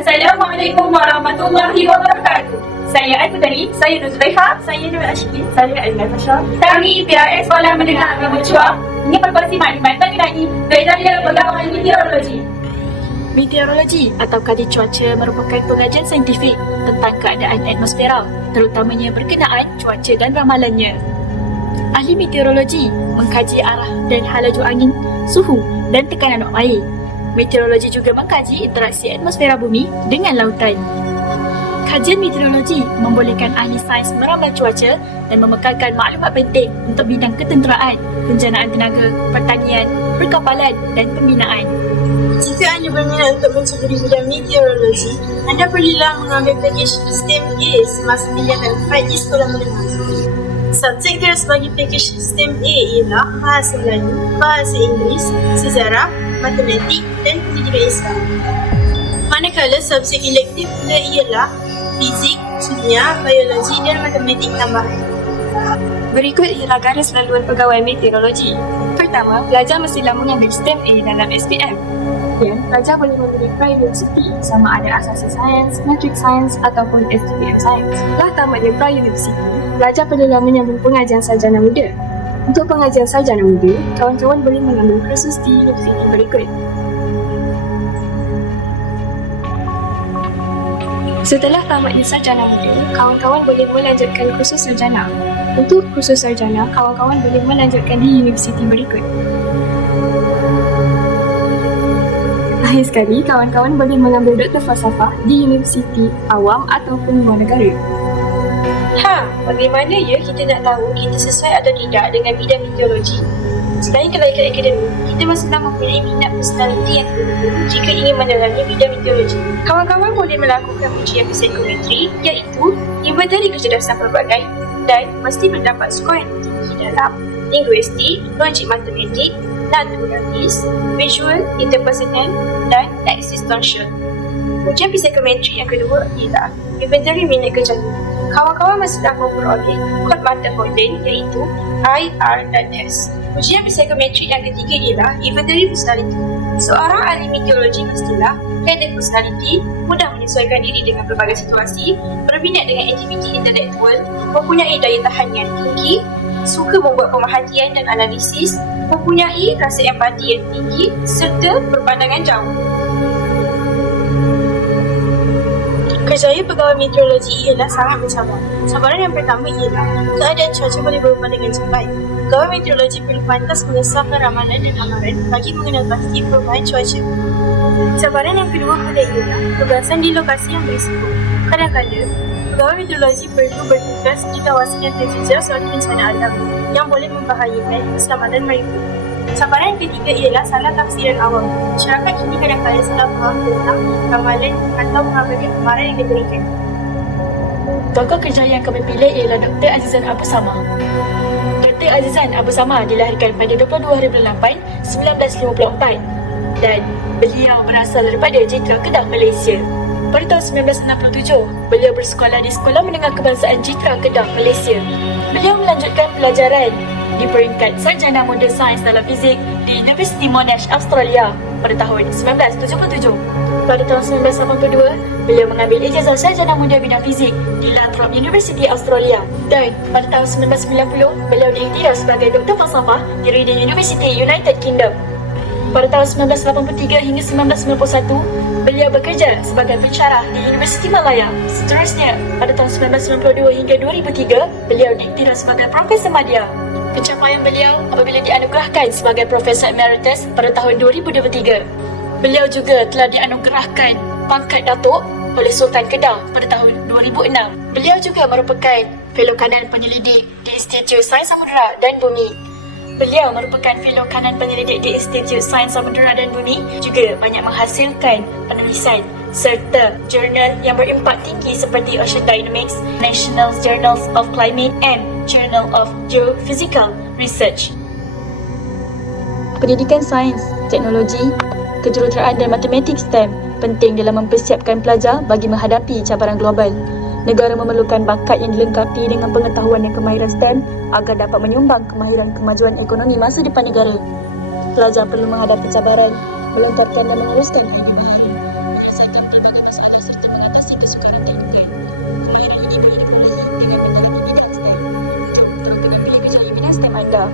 Assalamualaikum warahmatullahi wabarakatuh. Saya Al-Putari, saya Nuzulaiha, saya Nur Ashkin, saya Aizna Fasha. Kami PRS Sekolah Menengah Mercusuar ingin berkongsi maklumat mengenai kriteria pegawai meteorologi. Meteorologi atau kaji cuaca merupakan pengajian saintifik tentang keadaan atmosfera, terutamanya berkenaan cuaca dan ramalannya. Ahli meteorologi mengkaji arah dan halaju angin, suhu dan tekanan air. Meteorologi juga mengkaji interaksi atmosfera bumi dengan lautan. Kajian meteorologi membolehkan ahli sains meramal cuaca dan memekalkan maklumat penting untuk bidang ketenteraan, penjanaan tenaga, pertanian, perkapalan dan pembinaan. Jika anda berminat untuk menceburi bidang meteorologi, anda perlulah mengambil pakej STEM A semasa tingkatan 5 di Sekolah Menengah. Subjek terus bagi pakej STEM A ialah Bahasa Melayu, Bahasa Inggeris, Sejarah, Matematik dan Pendidikan Islam. Manakala subjek elektif pula ialah Fizik, Kimia, Biologi dan Matematik tambahan. Berikut ialah garis laluan pegawai meteorologi. Pertama, pelajar mestilah mengambil STEM A dalam SPM. Kemudian, pelajar boleh memilih pra-universiti sama ada asasi sains, matric sains ataupun STPM sains. Setelah tamatnya pra-universiti, pelajar perlulah menyambung pengajian sarjana muda. Untuk pengajian sarjana muda, kawan-kawan boleh mengambil kursus di universiti berikut. Setelah tamatnya sarjana muda, kawan-kawan boleh melanjutkan kursus sarjana. Untuk kursus sarjana, kawan-kawan boleh melanjutkan di universiti berikut. Akhir sekali, kawan-kawan boleh mengambil Doktor Falsafah di Universiti Awam ataupun luar negara. Bagaimana ya kita nak tahu kita sesuai atau tidak dengan bidang meteorologi? Selain kelayakan akademik, kita masih mempunyai minat personaliti yang tertentu jika ingin mendalami bidang meteorologi. Kawan-kawan boleh melakukan ujian psikometri iaitu inventory kecerdasan pelbagai dan mesti mendapat skor yang tinggi dalam linguistik, logik matematik, naturalist, visual, interpersonal dan existential. Ujian psikometri yang kedua ialah inventory minat kerja. Kawan-kawan mestilah memperoleh kod mata Holden iaitu I, R dan S. Ujian psikometri yang ketiga ialah inventory personality. Seorang ahli meteorologi mestilah handle personality, mudah menyesuaikan diri dengan berbagai situasi, berminat dengan aktiviti intelektual, mempunyai daya tahan yang tinggi, suka membuat pemerhatian dan analisis, mempunyai rasa empati yang tinggi serta berpandangan jauh. Kerjaya pegawai meteorologi ialah sangat bercabar. Cabaran yang pertama ialah keadaan cuaca boleh berubah dengan cepat. Pegawai meteorologi perlu pantas mengesahkan ramalan dan amaran bagi mengenal pasti perubahan cuaca. Cabaran yang kedua pula ialah tugasan di lokasi yang berisiko. Kadang-kadang, pegawai meteorologi perlu bertugas di kawasan yang terjejas oleh bencana alam yang boleh membahayakan keselamatan mereka. Cabaran yang ketiga ialah salah tafsiran awam. Masyarakat ini kadang-kadang salah faham tentang ramalan atau pengambilan kemarin yang diberikan. Tokoh kerjaya yang kami pilih ialah Dr. Azizan Abu Samah. Dr. Azizan Abu Samah dilahirkan pada 22 hari bulan 8, 1954 dan beliau berasal daripada Jitra Kedah, Malaysia. Pada tahun 1967, beliau bersekolah di Sekolah Menengah Kebangsaan Jitra Kedah, Malaysia. Beliau melanjutkan pelajaran di peringkat Sarjana Muda Sains dalam Fizik di Universiti Monash, Australia pada tahun 1977. Pada tahun 1982, beliau mengambil ijazah Sarjana Muda Bidang Fizik di Lathrop University, Australia. Dan pada tahun 1990, beliau diiktiraf sebagai Doktor Falsafah di Reading University, United Kingdom. Pada tahun 1983 hingga 1991, beliau bekerja sebagai pensyarah di Universiti Malaya. Seterusnya, pada tahun 1992 hingga 2003, beliau diiktiraf sebagai Profesor Madya. Pencapaian beliau apabila dianugerahkan sebagai Profesor Emeritus pada tahun 2023. Beliau juga telah dianugerahkan pangkat Datuk oleh Sultan Kedah pada tahun 2006. Beliau juga merupakan Fellow Kanan Penyelidik di Institut Sains Samudera dan Bumi. Beliau merupakan Fellow Kanan Penyelidik di Institut Sains Samudera dan Bumi, juga banyak menghasilkan penulisan serta jurnal yang berimpak tinggi seperti Ocean Dynamics, National Journals of Climate and Journal of Geophysical Research. Pendidikan sains, teknologi, kejuruteraan dan matematik STEM penting dalam mempersiapkan pelajar bagi menghadapi cabaran global. Negara memerlukan bakat yang dilengkapi dengan pengetahuan dan kemahiran STEM agar dapat menyumbang kemahiran kemajuan ekonomi masa depan negara. Pelajar perlu menghadapi cabaran, melengkapkan dan meneruskan pengetahuan, menyelesaikan berbagai masalah ini boleh dipulih dengan menjalani bidang STEM untuk terus kena pilih kejayaan minat STEM anda.